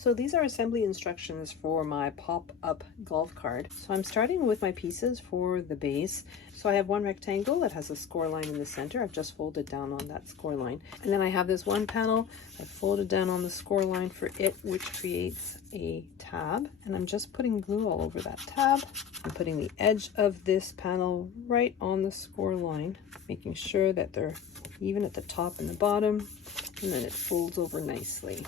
So these are assembly instructions for my pop-up golf cart. So I'm starting with my pieces for the base. So I have one rectangle that has a score line in the center. I've just folded down on that score line. And then I have this one panel I've folded down on the score line for it, which creates a tab. And I'm just putting glue all over that tab. I'm putting the edge of this panel right on the score line, making sure that they're even at the top and the bottom, and then it folds over nicely.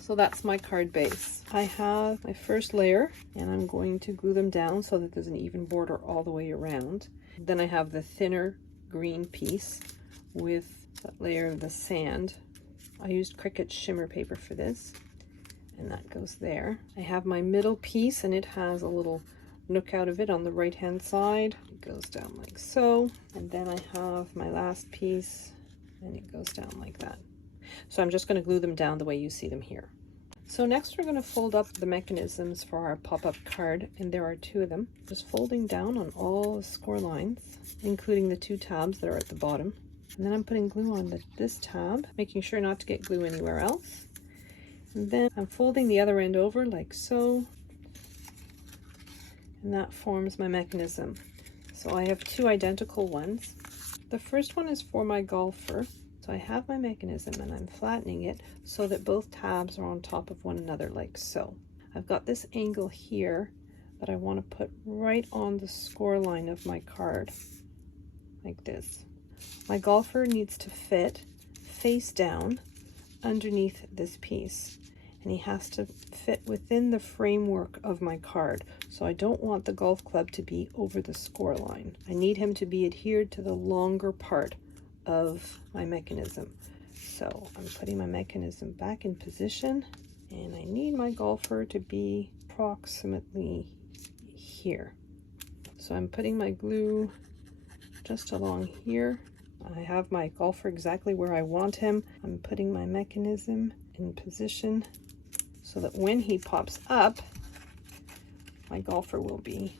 So that's my card base. I have my first layer and I'm going to glue them down so that there's an even border all the way around. Then I have the thinner green piece with that layer of the sand. I used Cricut shimmer paper for this, and that goes there. I have my middle piece and it has a little nook out of it on the right hand side. It goes down like so. And then I have my last piece and it goes down like that. So I'm just going to glue them down the way you see them here. So next we're going to fold up the mechanisms for our pop-up card, and there are two of them. Just folding down on all the score lines, including the two tabs that are at the bottom. And then I'm putting glue on this tab, making sure not to get glue anywhere else. And then I'm folding the other end over like so, and that forms my mechanism. So I have two identical ones. The first one is for my golfer. So I have my mechanism and I'm flattening it so that both tabs are on top of one another like so. I've got this angle here that I want to put right on the score line of my card, like this. My golfer needs to fit face down underneath this piece, and he has to fit within the framework of my card. So I don't want the golf club to be over the score line. I need him to be adhered to the longer part of my mechanism. So I'm putting my mechanism back in position, and I need my golfer to be approximately here. So I'm putting my glue just along here. I have my golfer exactly where I want him. I'm putting my mechanism in position so that when he pops up, my golfer will be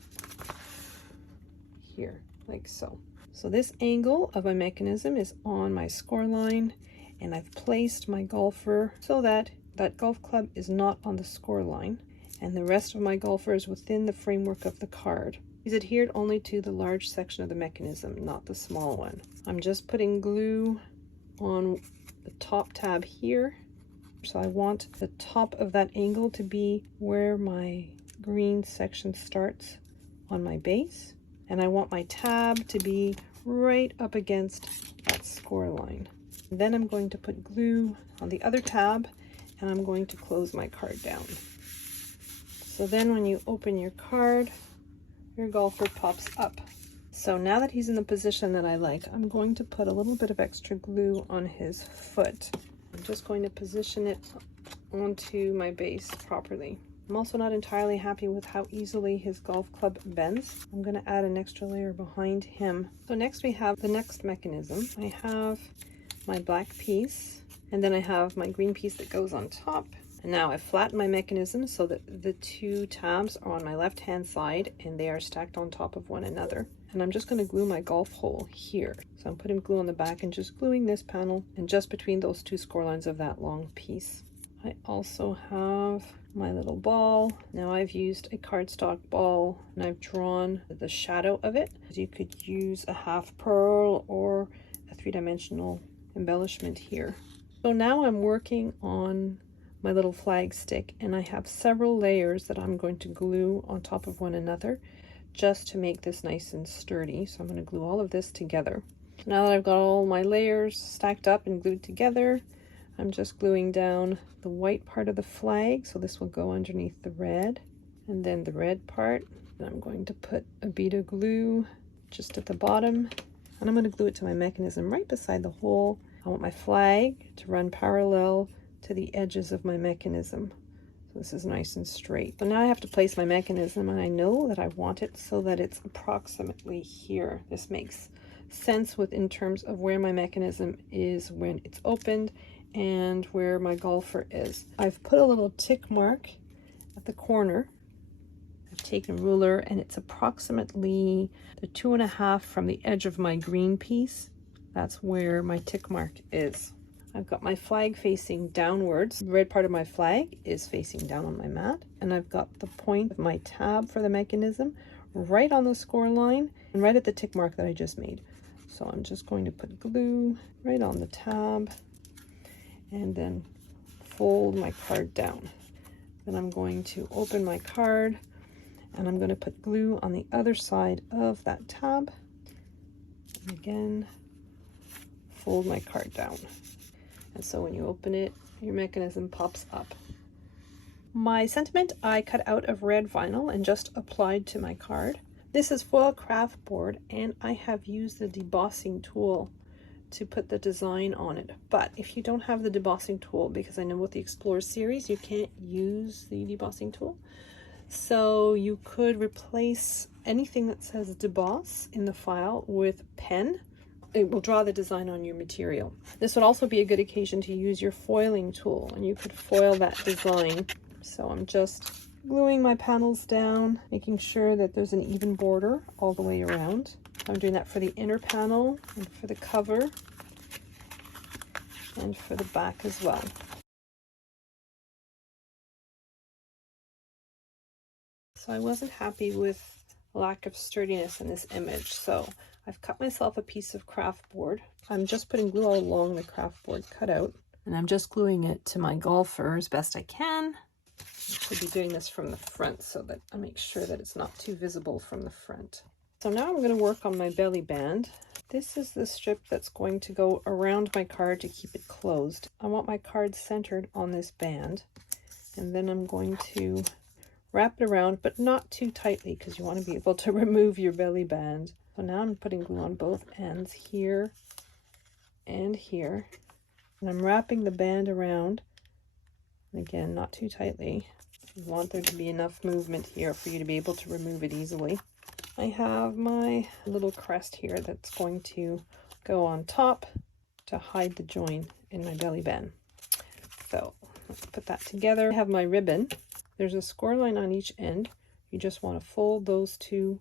here, like so. So this angle of my mechanism is on my score line, and I've placed my golfer so that that golf club is not on the score line, and the rest of my golfer is within the framework of the card. He's adhered only to the large section of the mechanism, not the small one. I'm just putting glue on the top tab here. So I want the top of that angle to be where my green section starts on my base, and I want my tab to be right up against that score line. And then I'm going to put glue on the other tab, and I'm going to close my card down. So then when you open your card, your golfer pops up. So now that he's in the position that I like, I'm going to put a little bit of extra glue on his foot. I'm just going to position it onto my base properly. I'm also not entirely happy with how easily his golf club bends. I'm going to add an extra layer behind him. So next we have the next mechanism. I have my black piece, and then I have my green piece that goes on top. And now I've flattened my mechanism so that the two tabs are on my left hand side and they are stacked on top of one another. And I'm just going to glue my golf hole here. So I'm putting glue on the back and just gluing this panel and just between those two score lines of that long piece. I also have my little ball. Now I've used a cardstock ball and I've drawn the shadow of it. You could use a half pearl or a three-dimensional embellishment here. So now I'm working on my little flag stick, and I have several layers that I'm going to glue on top of one another just to make this nice and sturdy. So I'm going to glue all of this together. Now that I've got all my layers stacked up and glued together, I'm just gluing down the white part of the flag, so this will go underneath the red, and then the red part. And I'm going to put a bead of glue just at the bottom, and I'm going to glue it to my mechanism right beside the hole. I want my flag to run parallel to the edges of my mechanism. So this is nice and straight. So now I have to place my mechanism, and I know that I want it so that it's approximately here. This makes sense in terms of where my mechanism is when it's opened and where my golfer is. I've put a little tick mark at the corner. I've taken a ruler, and it's approximately the 2.5 from the edge of my green piece. That's where my tick mark is. I've got my flag facing downwards. The red part of my flag is facing down on my mat. And I've got the point of my tab for the mechanism right on the score line and right at the tick mark that I just made. So I'm just going to put glue right on the tab and then fold my card down. Then I'm going to open my card and I'm going to put glue on the other side of that tab. And again, fold my card down. And so when you open it, your mechanism pops up. My sentiment I cut out of red vinyl and just applied to my card. This is foil craft board and I have used the debossing tool to put the design on it. But if you don't have the debossing tool, because I know with the Explore series you can't use the debossing tool, so you could replace anything that says deboss in the file with pen. It will draw the design on your material. This would also be a good occasion to use your foiling tool and you could foil that design. So I'm just gluing my panels down, making sure that there's an even border all the way around. I'm doing that for the inner panel and for the cover and for the back as well. So I wasn't happy with lack of sturdiness in this image, so I've cut myself a piece of craft board. I'm just putting glue all along the craft board cutout, and I'm just gluing it to my golfer as best I can. I should be doing this from the front so that I make sure that it's not too visible from the front. So now I'm going to work on my belly band. This is the strip that's going to go around my card to keep it closed. I want my card centered on this band, and then I'm going to wrap it around, but not too tightly because you want to be able to remove your belly band. So now I'm putting glue on both ends here and here, and I'm wrapping the band around, and again, not too tightly. You want there to be enough movement here for you to be able to remove it easily. I have my little crest here that's going to go on top to hide the join in my belly band. So let's put that together. I have my ribbon. There's a score line on each end. You just want to fold those two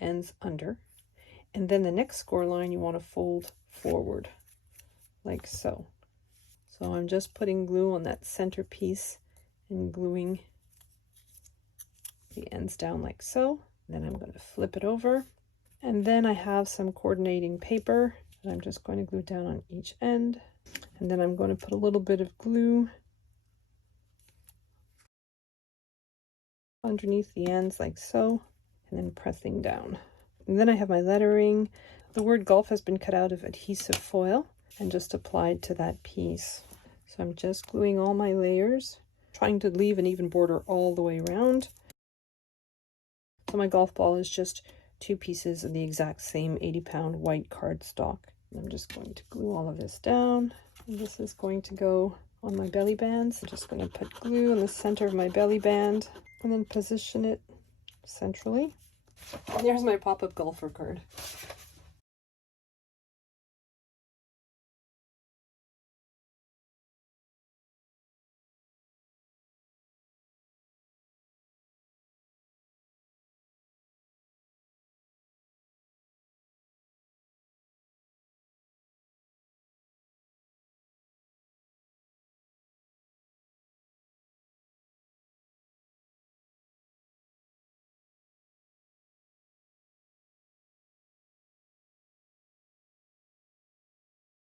ends under. And then the next score line you want to fold forward, like so. So I'm just putting glue on that center piece and gluing the ends down like so. Then I'm going to flip it over. And then I have some coordinating paper that I'm just going to glue down on each end. And then I'm going to put a little bit of glue underneath the ends like so, and then pressing down. And then I have my lettering. The word golf has been cut out of adhesive foil and just applied to that piece. So I'm just gluing all my layers, trying to leave an even border all the way around. So my golf ball is just two pieces of the exact same 80-pound white cardstock. I'm just going to glue all of this down, and this is going to go on my belly bands. I'm just going to put glue in the center of my belly band and then position it centrally. And there's my pop-up golfer card.